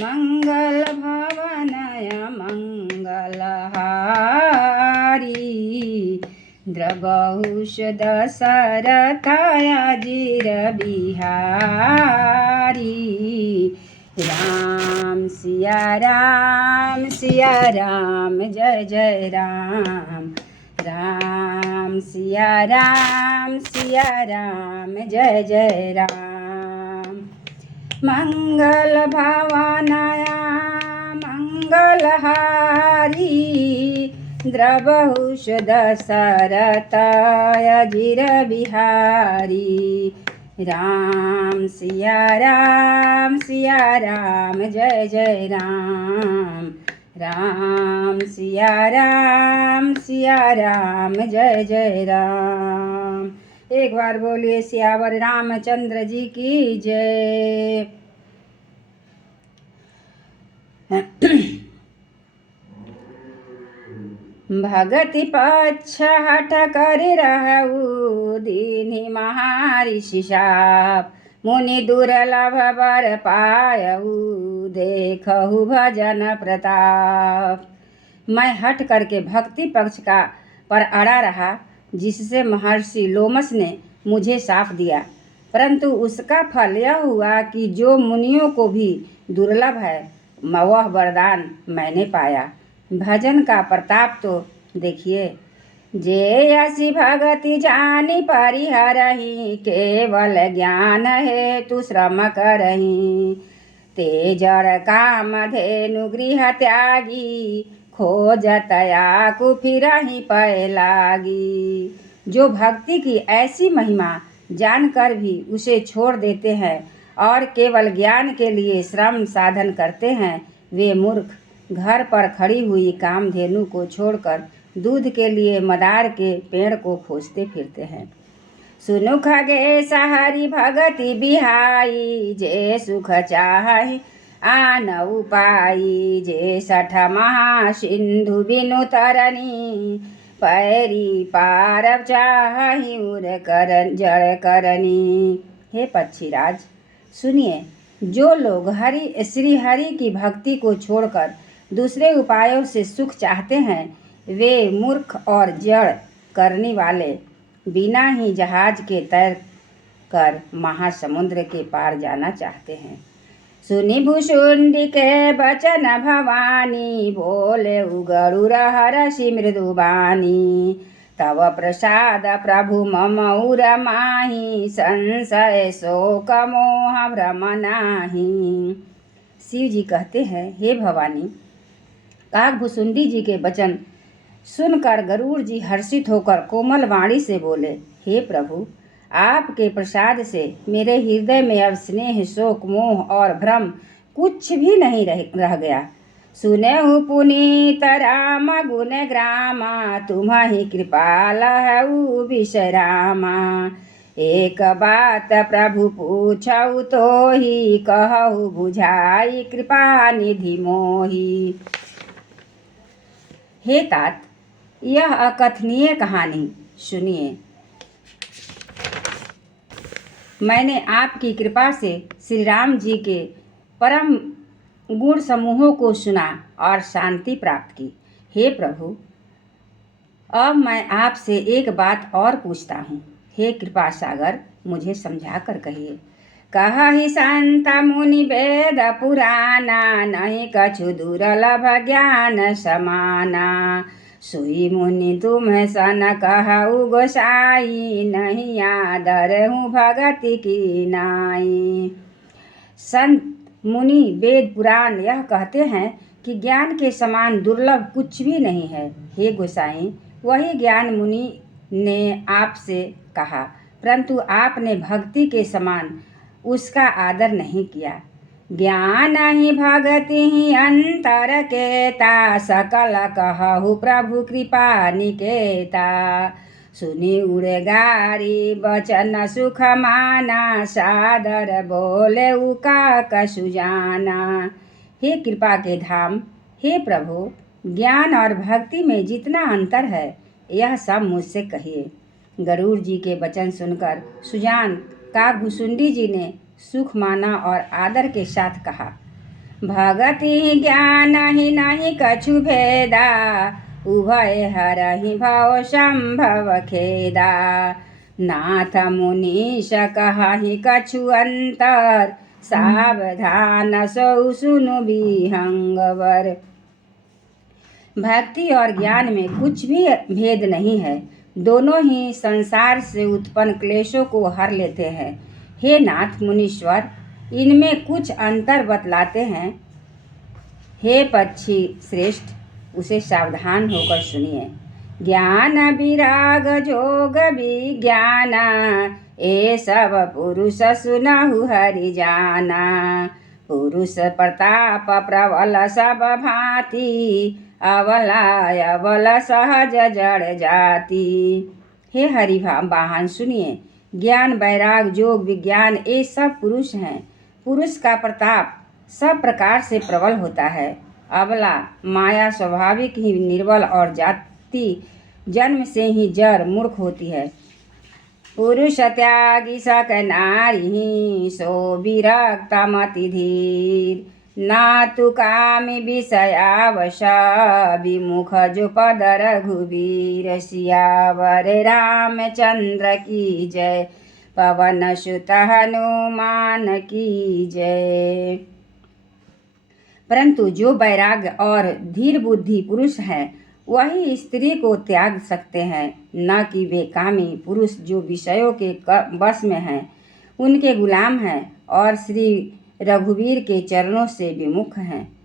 मंगल भवनय मंगलहारी द्रबहुष दशरथय जिर बिहारी। राम सिया राम जय जय राम। राम सिया राम जय जय राम। मंगल भवनय मंगलहारी द्रबहुष दशरथय जिर बिहारी। राम सिया राम जय जय राम। राम सिया राम जय जय राम। एक बार बोलिए सियावर रामचंद्र जी की जय। भगति पक्ष हठ कर रहु दीन्हि महर्षि शाप। मुनि दुर्लभ बर पायहु देखहु भजन प्रताप। मैं हट करके भक्ति पक्ष का पर अड़ा रहा, जिससे महर्षि लोमस ने मुझे साफ दिया, परंतु उसका फल यह हुआ कि जो मुनियों को भी दुर्लभ है वह वरदान मैंने पाया। भजन का प्रताप तो देखिए। जे असी भगति जानी परिहरहि केवल ज्ञान हेतु श्रम करहि। ते जड़ काम धेनु गृह त्यागी खोजत आकु फिरहि पै लागी। जो भक्ति की ऐसी महिमा जानकर भी उसे छोड़ देते हैं और केवल ज्ञान के लिए श्रम साधन करते हैं, वे मूर्ख घर पर खड़ी हुई कामधेनु को छोड़कर दूध के लिए मदार के पेड़ को खोजते फिरते हैं। सुनु खगेश हरि भगति बिहाई जे सुख चाहि आन उपाई। जे सठ महासिंधु बिनु तरनी पैरी पार चाहि उर करन जड़ करनी। हे पक्षीराज सुनिए, जो लोग श्री हरि की भक्ति को छोड़कर दूसरे उपायों से सुख चाहते हैं, वे मूर्ख और जड़ करने वाले बिना ही जहाज के तैर कर महासमुद्र के पार जाना चाहते हैं। सुनि भुषुंडी के बचन भवानी बोले गरुड़ हरषि मृदु बानी। तव प्रसाद प्रभु मम उर माही संशय शोक मोह भ्रम नाही। शिव जी कहते हैं, हे भवानी, काकभुसुंडी जी के वचन सुनकर गरुड़ जी हर्षित होकर कोमल वाणी से बोले, हे प्रभु, आपके प्रसाद से मेरे हृदय में अब स्नेह शोक मोह और भ्रम कुछ भी नहीं रह गया। सुनेहु पुनीत राम गुण ग्रामा तुम्हि कृपाल हऊ विश्रामा। एक बात प्रभु पूछऊ तो ही कहू बुझाई कृपा निधि मोही। हे तात, यह अकथनीय कहानी सुनिए। मैंने आपकी कृपा से श्री राम जी के परम गुण समूहों को सुना और शांति प्राप्त की। हे प्रभु, अब मैं आपसे एक बात और पूछता हूँ। हे कृपा सागर, मुझे समझा कर कहिए। कहहि संत मुनि वेद पुराना नहीं कछु दुर्लभ ज्ञान समाना। सोई मुनि तुम्हें सन कहु गोसाई नहीं आदर हूँ भगति की नाई। संत मुनि वेद पुराण यह कहते हैं कि ज्ञान के समान दुर्लभ कुछ भी नहीं है। हे गोसाई, वही ज्ञान मुनि ने आपसे कहा, परंतु आपने भक्ति के समान उसका आदर नहीं किया। ज्ञान ही भगति ही अंतर केता सकल कहु प्रभु कृपा निकेता। सुनी उड़े गारी बचन सुख माना सादर बोले उका कसु जाना। हे कृपा के धाम, हे प्रभु, ज्ञान और भक्ति में जितना अंतर है यह सब मुझसे कहिए। गरुड़ जी के वचन सुनकर सुजान काकभुसुंडी जी ने सुख माना और आदर के साथ कहा, भगति ज्ञान ही नहीं कछु भेदा, उभय हरहि भव संभव खेदा। नाथ मुनीश कहाहि कछु अंतर, सावधान सौ सुनु विहंगवर। भक्ति और ज्ञान में कुछ भी भेद नहीं है, दोनों ही संसार से उत्पन्न क्लेशों को हर लेते हैं। हे नाथ मुनीश्वर, इनमें कुछ अंतर बतलाते हैं। हे पक्षी श्रेष्ठ, उसे सावधान होकर सुनिए। ज्ञान विराग जोग विज्ञान, ए सब पुरुष सुनहु हरि जाना। पुरुष प्रताप प्रबल सब भांति, अबला अबल सहज जड़ जाति। हे हरि वाहन सुनिए, ज्ञान वैराग जोग विज्ञान ये सब पुरुष हैं। पुरुष का प्रताप सब प्रकार से प्रबल होता है। अबला माया स्वाभाविक ही निर्बल और जाति जन्म से ही जड़ मूर्ख होती है। पुरुष त्यागी सक नारी, सो विरक्त मति धीर। ना तु कामी विषयावश, विमुख जो पद रघुवीर। सियावर रामचंद्र की जय, पवन सुत हनुमान की जय। परंतु जो वैराग्य और धीर बुद्धि पुरुष है, वही स्त्री को त्याग सकते हैं, न कि वे कामी पुरुष जो विषयों के वश में हैं, उनके गुलाम हैं और श्री रघुवीर के चरणों से विमुख हैं।